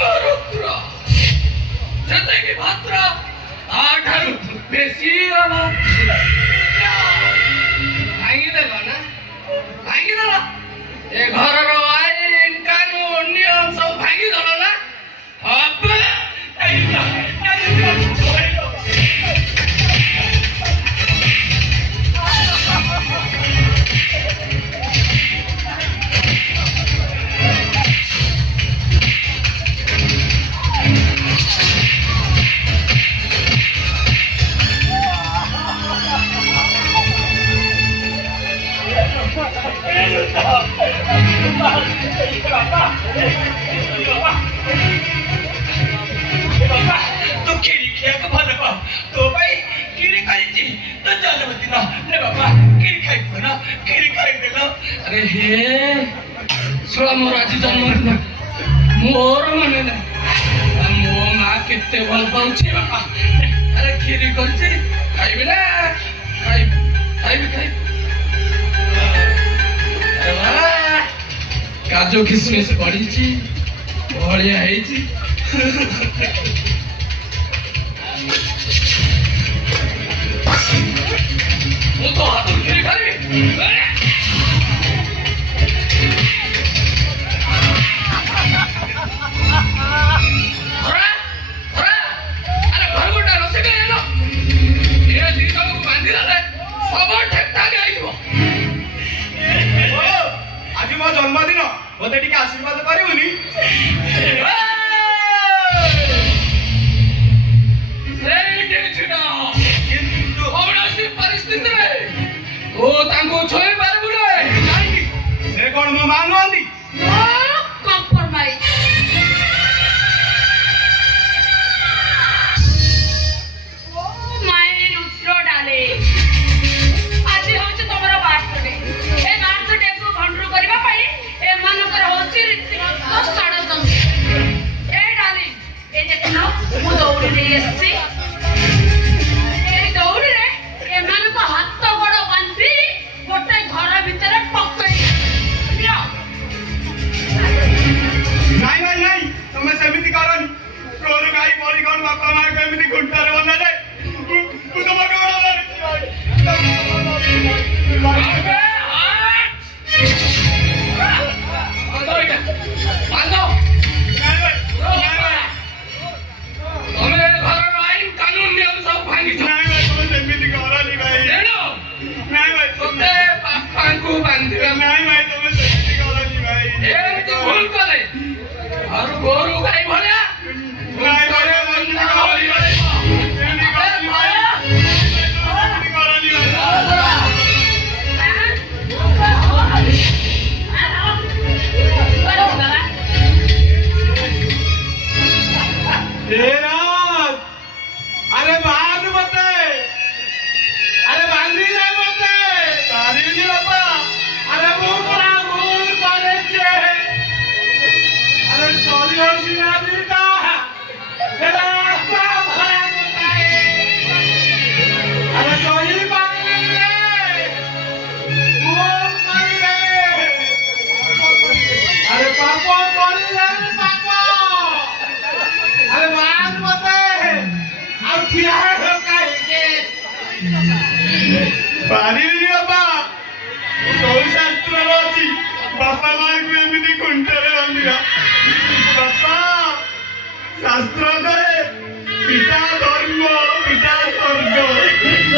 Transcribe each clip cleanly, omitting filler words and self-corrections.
रुद्र जते भाद्र आठारू बेसी भांगिदेला ना भांगिदेला ए घर आईन कानून नियम सब भांगिदेला ना अब तो खिरी खेक भल बा तो भाई खिरी खायची तर चालू होती ना रे बाबा खिरी खायचं ना खिरी खाई देला अरे हे सोळा मोराची जन्म मोर म्हणे ना मो माँ केते भल पाउछि बापा अरे खीरी करछि खाइबे ना खाइबे अरे वाह काजू किशमिश पड़ीछि बढ़िया ହେଇछि ମୁଁ ତ ହାତରୁ କ୍ଷୀରି ଖାଇବି आज मो जन्मदिन मते टिके आशीर्वाद करिवनी ओ तांको छोई पारबु नै से कोन मो मानुआंदी कॉम्प्रोमाइज ओ माय रुद्र डाले आज होछ तमरा बार्थडे ए बार्थडे को भंडरू करबा पई ए मानकर होछ रीति साडो तम ए डाले ए देखनो मु दौड़ी रे एसी ए दौड़ी रे ए मानको हाथ गोड़ बांधी गोटे घर भीतर पकड़ी दियो नहीं तुम सेमिति करनी गोरु गाई बड़ी कोन बापा मां को एमिति गुंटारे बना जाए तू तो मके गोरु गाई भलिया अरे बात मते अरे बांधी जा मते तारी जी बापा अरे मोरा भूल पड़े छे अरे सॉरी होसी ना दीता हेला आपा भरा बताए अरे सॉरी मांगने ले वो मर गए अरे पापा कर ले पापा अरे बात मते अब क्या है काहे पारिनी बाबा कोई शास्त्र अछि बापा मां को एमिति कुंटरे बंदिया बापा शास्त्र कहे पिता धर्म पिता स्वर्ग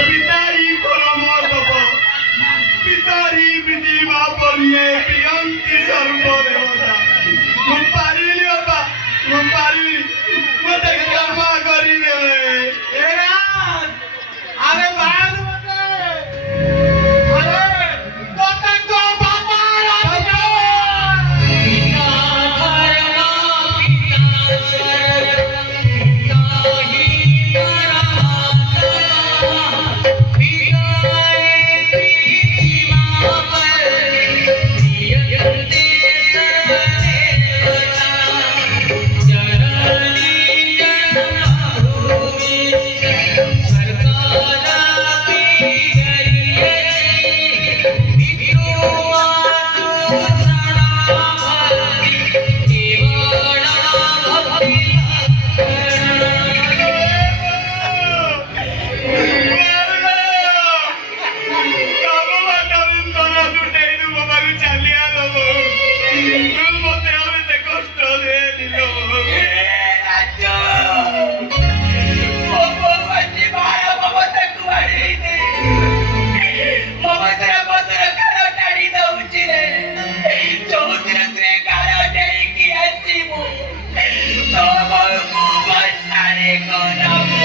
पिता ही परम तप पिता ही पृथ्वी पन्ने प्रियंति सर्वदेवता तुम पारिनी बाबा तुम पारिनी मते क्षमा करी देवे ए राज अरे बाद ही ତମକୁ ବର୍ଷାରେ ଗରମ